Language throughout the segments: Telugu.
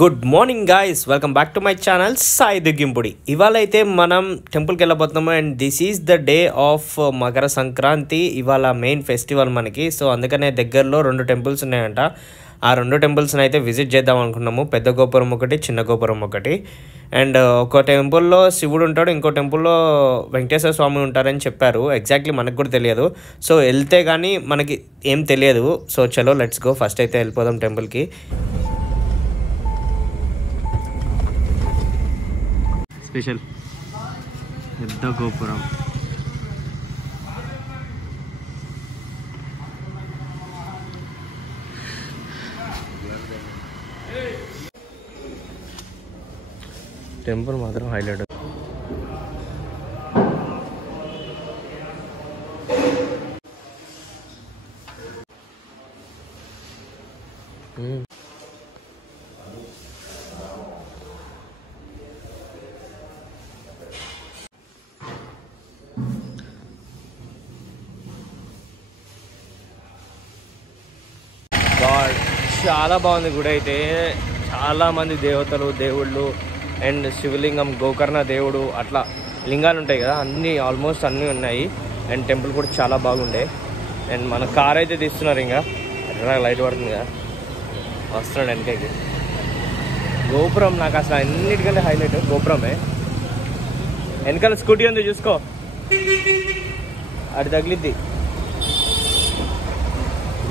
Good morning guys, welcome back to my channel Sai Diggimpudi. ఇవాళ అయితే మనం టెంపుల్కి వెళ్ళబోతున్నాము and this is the day of Makara Sankranti. ఇవాళ మెయిన్ ఫెస్టివల్ మనకి. సో అందుకనే దగ్గరలో 2 టెంపుల్స్ ఉన్నాయంట. ఆ 2 టెంపుల్స్ని అయితే విజిట్ చేద్దాం అనుకున్నాము. పెద్ద గోపురం ఒకటి, చిన్న గోపురం ఒకటి. అండ్ ఒక టెంపుల్లో శివుడు ఉంటాడు, ఇంకో టెంపుల్లో వెంకటేశ్వర స్వామి ఉంటారని చెప్పారు. ఎగ్జాక్ట్లీ మనకు కూడా తెలియదు. సో వెళ్తే కానీ మనకి ఏం తెలియదు. సో చలో లెట్స్ గో. ఫస్ట్ అయితే వెళ్ళిపోదాం టెంపుల్కి. స్పెషల్ పెద్ద గోపురం. టెంపుల్ మాత్రం హైలైట్. చాలా బాగుంది గుడి అయితే. చాలా మంది దేవతలు, దేవుళ్ళు అండ్ శివలింగం, గోకర్ణ దేవుడు, అట్లా లింగాలు ఉంటాయి కదా, అన్నీ ఆల్మోస్ట్ అన్నీ ఉన్నాయి. అండ్ టెంపుల్ కూడా చాలా బాగుండే. అండ్ మన కార్ అయితే తీస్తున్నారు. ఇంకా లైట్ పడుతుంది కదా, వస్తున్నాడు వెనకకి. గోపురం నాకు అసలు అన్నిటికంటే హైలైట్ గోపురమే. వెనకాల స్కూటీ ఉంది చూసుకో, అది తగిలిద్ది.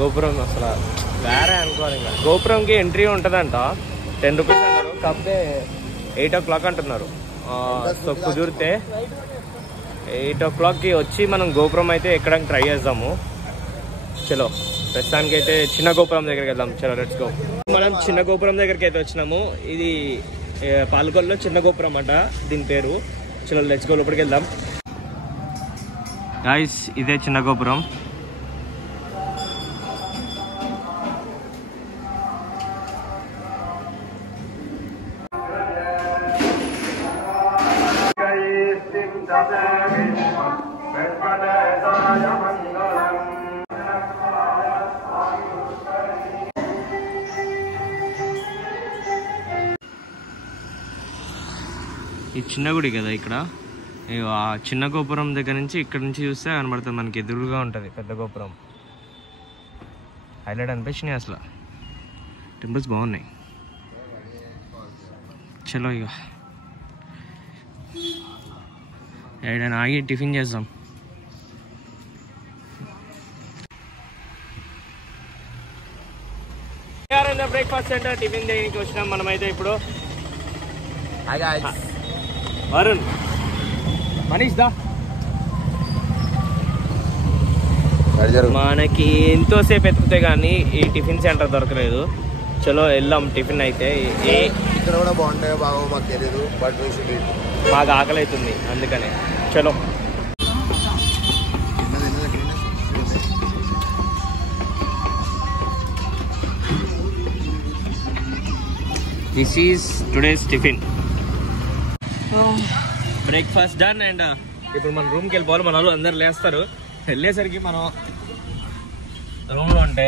గోపురం అసలు వేరే అనుకోవాలి. ఇంకా గోపురంకి ఎంట్రీ ఉంటుందంట, 10 రూపీస్ అన్నారు. కాకపోతే 8 o'clock అంటున్నారు. సో కుదిరితే 8 o'clockకి వచ్చి మనం గోపురం అయితే ఎక్కడానికి ట్రై చేద్దాము. చలో ప్రస్తుతానికి అయితే చిన్న గోపురం దగ్గరికి వెళ్దాం. చలో లెట్స్ గో. మనం చిన్న గోపురం దగ్గరికి అయితే వచ్చినాము. ఇది పాలకొల్లో చిన్న గోపురం అంట దీని పేరు. చలో లెట్స్ గో, లోపలికి వెళ్దాం. గైస్ ఇదే చిన్న గోపురం. ఈ చిన్న గుడి కదా ఇక్కడ. ఆ చిన్న గోపురం దగ్గర నుంచి ఇక్కడ నుంచి చూస్తే కనబడుతుంది మనకి, ఎదురుగా ఉంటుంది పెద్ద గోపురం. హైలైట్ అనిపించినాయి అసలు. టెంపుల్స్ బాగున్నాయి. చలో ఇక ఏదైనా ఆగి టిఫిన్ చేద్దాం. బ్రేక్ఫాస్ట్ సెంటర్ టిఫిన్ చేయడానికి వచ్చినాం మనమైతే ఇప్పుడు. వరుణ్, మనీష్ దా. మనకి ఎంతోసేపు ఎత్తుకుతే కానీ ఈ టిఫిన్ సెంటర్ దొరకలేదు. చలో వెళ్దాం టిఫిన్ అయితే. ఇక్కడ కూడా బాగుంటాయో బాగో మాకు తెలియదు, బట్ మాకు ఆకలి అవుతుంది అందుకనే. చలో. This is today's tiffin. Breakfast done. And ఇప్పుడు మన రూమ్కి వెళ్ళిపోవాలి. మన వాళ్ళు అందరు లేస్తారు. వెళ్ళేసరికి మనం రూమ్లో ఉంటే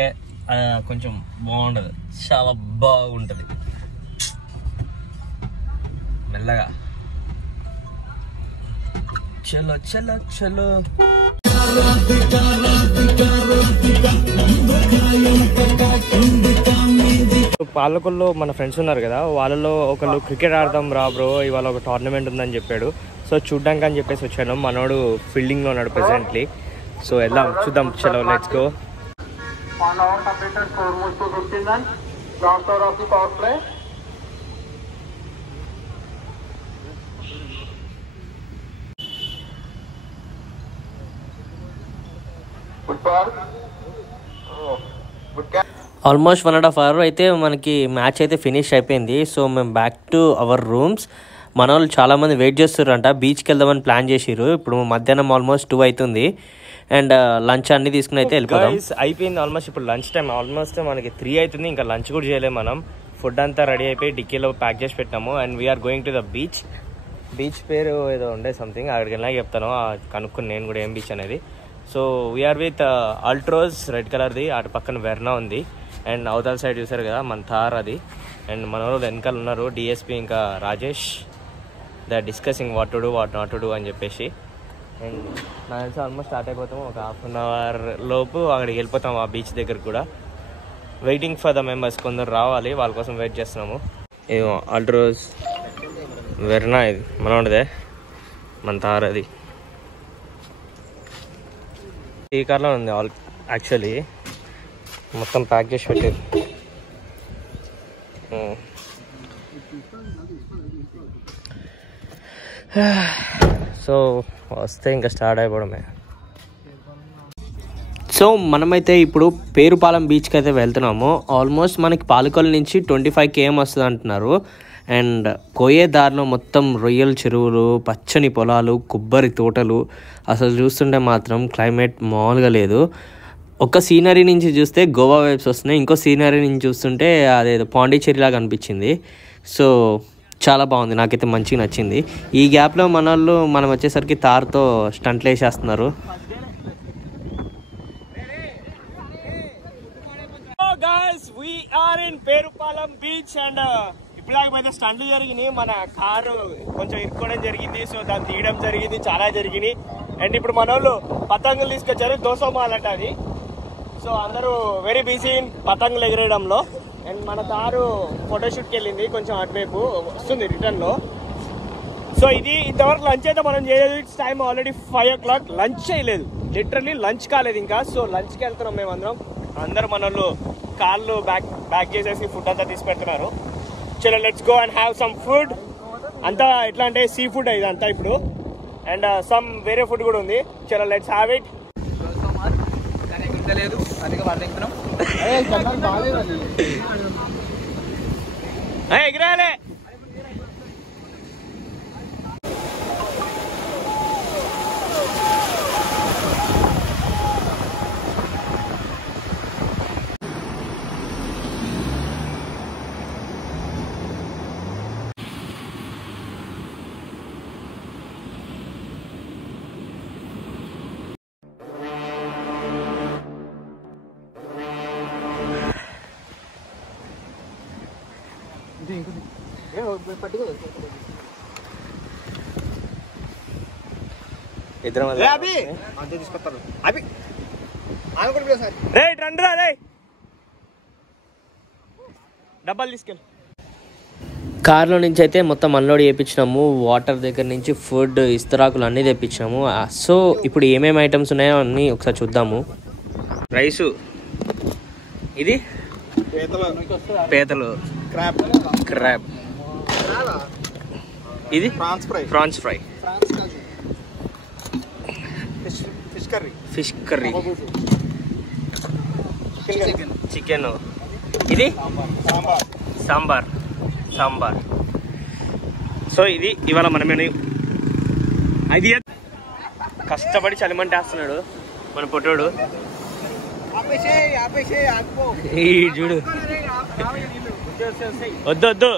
కొంచెం బాగుండదు, చాలా బాగుంటుంది. మెల్లగా చలో చలో చలో. పాలకొల్లో మన ఫ్రెండ్స్ ఉన్నారు కదా, వాళ్ళలో ఒకళ్ళు క్రికెట్ ఆడదాం రా బ్రో, ఇవాళ ఒక టోర్నమెంట్ ఉందని చెప్పాడు. సో చూడ్డానికి అని చెప్పేసి వచ్చాను. మనోడు ఫీల్డింగ్లో ఉన్నాడు ప్రెసెంట్లీ. సో వెళ్దాం చూద్దాం. చలో లెట్స్ గో. ఆల్మోస్ట్ 1.5 hour అయితే మనకి మ్యాచ్ అయితే ఫినిష్ అయిపోయింది. సో మేము బ్యాక్ టు అవర్ రూమ్స్. మన వాళ్ళు చాలామంది వెయిట్ చేస్తున్నారంట. బీచ్కి వెళ్దామని ప్లాన్ చేసిర్రు. ఇప్పుడు మధ్యాహ్నం ఆల్మోస్ట్ 2 అవుతుంది. అండ్ లంచ్ అన్ని తీసుకుని అయితే వెళ్ళిపోతాం. అయిపోయింది ఆల్మోస్ట్. ఇప్పుడు లంచ్ టైం ఆల్మోస్ట్ మనకి 3 అవుతుంది. ఇంకా లంచ్ కూడా చేయలేము మనం. ఫుడ్ అంతా రెడీ అయిపోయి డిక్కీలో ప్యాక్ చేసి పెట్టాము. And we are going to the beach. Beach పేరు ఏదో ఉండే సంథింగ్, అక్కడికి వెళ్ళినా చెప్తాను. కనుక్కుని నేను కూడా ఏం బీచ్ అనేది. So we are with Altroz red కలర్ది, అటు పక్కన వెర్నా ఉంది. అండ్ అవతల సైడ్ చూసారు కదా మన థార్, అది అండ్ మన వాళ్ళు వెనకాల ఉన్నారు డిఎస్పి ఇంకా Rajesh. They are discussing what to do what not to do అని చెప్పేసి. అండ్ నాకు తెలిసి ఆల్మోస్ట్ స్టార్ట్ అయిపోతాము. ఒక 1/2 అవర్ లోపు అక్కడికి వెళ్ళిపోతాము ఆ బీచ్ దగ్గర కూడా. వెయిటింగ్ ఫర్ ద మెంబర్స్, కొందరు రావాలి, వాళ్ళ కోసం వెయిట్ చేస్తున్నాము. ఏమో ఆల్ట్రోజ్ వెర్నా ఇది మన ఉండదే, మన తారది ఈ కార్లో ఉంది. యాక్చువల్లీ మొత్తం ప్యాక్ చేసి పెట్టారు. సో వస్తే ఇంకా స్టార్ట్ అయిపోవడమే. సో మనమైతే ఇప్పుడు పేరుపాలెం బీచ్కి అయితే వెళ్తున్నాము. ఆల్మోస్ట్ మనకి పాలకొల్లు నుంచి 25 km వస్తుంది అంటున్నారు. అండ్ కోయే దారిలో మొత్తం రొయ్యల చెరువులు, పచ్చని పొలాలు, కొబ్బరి తోటలు. అసలు చూస్తుంటే మాత్రం క్లైమేట్ మామూలుగా లేదు. ఒక సీనరీ నుంచి చూస్తే గోవా వైబ్స్ వస్తున్నాయి, ఇంకో సీనరీ నుంచి చూస్తుంటే అదేదో పాండిచ్చేరి లాగా అనిపించింది. సో చాలా బాగుంది, నాకైతే మంచిగా నచ్చింది. ఈ గ్యాప్లో మనం వచ్చేసరికి తార్తో స్టంట్లు వేసేస్తున్నారు. పేరుపాలెం బీచ్ అండ్ ఇప్పుడాకపోతే స్టంట్లు జరిగినాయి. మన కారు కొంచెం ఇరుక్కోవడం జరిగింది, సో దాన్ని తీయడం జరిగింది, చాలా జరిగినాయి. అండ్ ఇప్పుడు మన వాళ్ళు పతంగులు తీసుకొచ్చారు, దోసోమాలంట అది. సో అందరూ వెరీ బిజీ ఇన్ పతంగులు ఎగరేయడంలో. అండ్ మన కారు ఫోటోషూట్కి వెళ్ళింది, కొంచెం అటువైపు వస్తుంది రిటర్న్లో. సో ఇది ఇంతవరకు లంచ్ అయితే మనం చేయలేదు. It's time already 5 o'clock. Lunch చేయలేదు, లిటరల్లీ లంచ్ కాలేదు ఇంకా. సో లంచ్కి వెళ్తున్నాం మేమందరం. అందరూ మన వాళ్ళు కార్లు బ్యాక్ చేసేసి ఫుడ్ అంతా తీసి పెడుతున్నారు. చలో let's go and have some food. అంతా ఎట్లా అంటే సీ ఫుడ్ ఇదంతా ఇప్పుడు. అండ్ సమ్ వేరే ఫుడ్ కూడా ఉంది. చలో లెట్స్ హ్యావ్ ఇట్. ఎగిరాలే. ఇద్దరం డబ్బాలు తీసుకెళ్ళి. కార్లో నుంచి అయితే మొత్తం అన్లోడ్ చేయించినాము. వాటర్ దగ్గర నుంచి ఫుడ్, ఇస్తరాకులు అన్నీ తెప్పించినాము. సో ఇప్పుడు ఏమేమి ఐటమ్స్ ఉన్నాయో అన్నీ ఒకసారి చూద్దాము. రైసు, ఇది పీతలు, క్రాబ్, ఇది prawns fry, fish curry, chicken, ఇది సాంబార్. సో ఇది ఇవాళ మన మెనూ. అది కష్టపడి చలిమంటే వేస్తున్నాడు మన పొట్టోడు. చూడు, వద్దు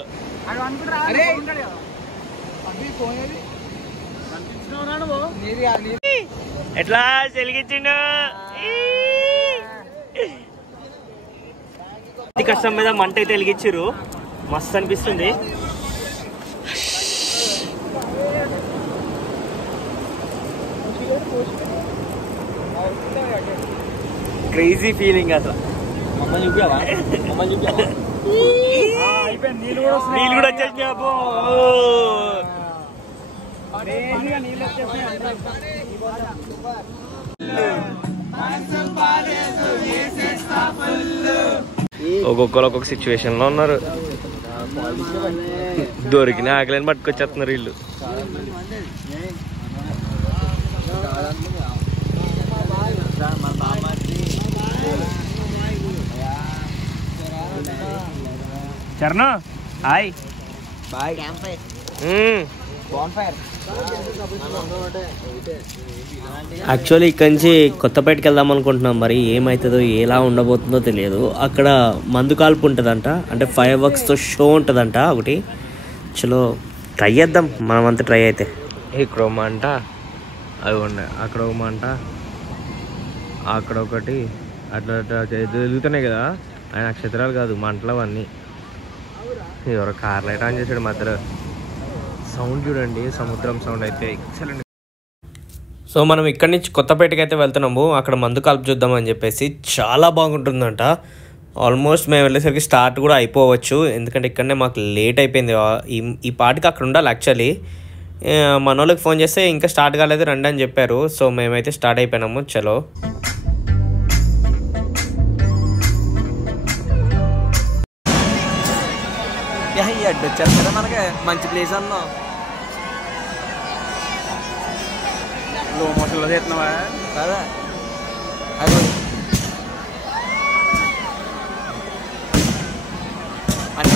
ఎట్లా చెలిగించిండు. కష్టం మీద మంట అయితే వెలిగించారు, మస్తు అనిపిస్తుంది. క్రేజీ ఫీలింగ్ అసలు. నీళ్ళు కూడా వచ్చేసినాయి. అబ్బో ఒక్కొక్కరు ఒక్కొక్క సిచ్యువేషన్ లో ఉన్నారు. దొరికిన ఆకలిని పట్టుకొచ్చేస్తున్నారు వీళ్ళు. చరణ్ హాయ్. యాక్చువల్లీ ఇక్కడి నుంచి కొత్తపేటకి వెళ్దాం అనుకుంటున్నాం. మరి ఏమవుతుందో ఎలా ఉండబోతుందో తెలియదు. అక్కడ మందు కాల్పు ఉంటుందంట, అంటే ఫైర్ వర్క్స్తో షో ఉంటుందంట ఒకటి. చలో ట్రై చేద్దాం మనం అంతా. ట్రై అయితే ఇక్కడ ఒక మంట, అవి ఉన్నాయి అక్కడ ఒక మంట, అక్కడ ఒకటి, అట్లా అట్లా వెలుగుతున్నాయి కదా. ఆయన నక్షత్రాలు కాదు, మంటలు అవన్నీ. ఎవరో కార్ లైట్ ఆన్ చేసాడు మధ్యలో. సౌండ్ చూడండి, సముద్రం సౌండ్ అయితే ఎక్సలెంట్. సో మనం ఇక్కడి నుంచి కొత్తపేటకి అయితే వెళ్తున్నాము. అక్కడ మందు కలుపు చూద్దామని చెప్పేసి. చాలా బాగుంటుందంట. ఆల్మోస్ట్ మేము వెళ్ళేసరికి స్టార్ట్ కూడా అయిపోవచ్చు, ఎందుకంటే ఇక్కడనే మాకు లేట్ అయిపోయింది. ఈ పాటికి అక్కడ ఉండాలి యాక్చువల్లీ. మన వాళ్ళకి ఫోన్ చేస్తే ఇంకా స్టార్ట్ కాలేదు రండి అని చెప్పారు. సో మేమైతే స్టార్ట్ అయిపోయినాము. చలో అడ్డు వచ్చేస్తారా మనకి మంచి ప్లేస్ అన్నా. లో మోషన్లో చేస్తున్నావా కదా అది అంటే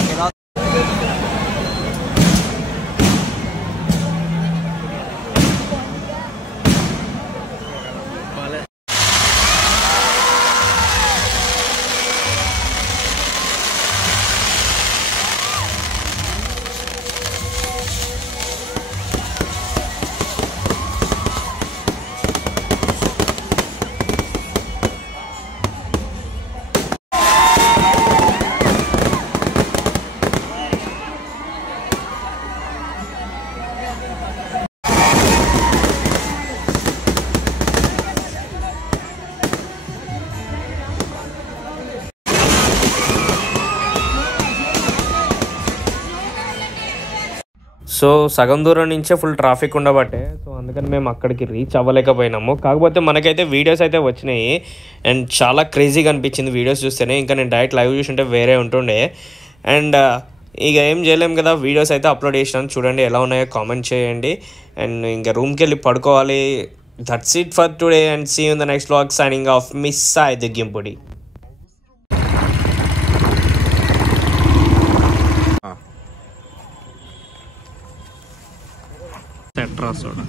సో సగం దూరం నుంచే ఫుల్ ట్రాఫిక్ ఉండబట్టే, సో అందుకని మేము అక్కడికి రీచ్ అవ్వలేకపోయినాము. కాకపోతే మనకైతే వీడియోస్ అయితే వచ్చినాయి అండ్ చాలా క్రేజీగా అనిపించింది వీడియోస్ చూస్తేనే. ఇంకా నేను డైరెక్ట్ లైవ్ చూసుంటే వేరే ఉంటుండే. అండ్ ఇక ఏం చేయలేము కదా, వీడియోస్ అయితే అప్లోడ్ చేసినాను. చూడండి ఎలా ఉన్నాయో కామెంట్ చేయండి. అండ్ ఇంకా రూమ్కి వెళ్ళి పడుకోవాలి. That's it for today and see you in the next vlog. Signing off miss Sai Duggimpudi. సెట్రా సోడా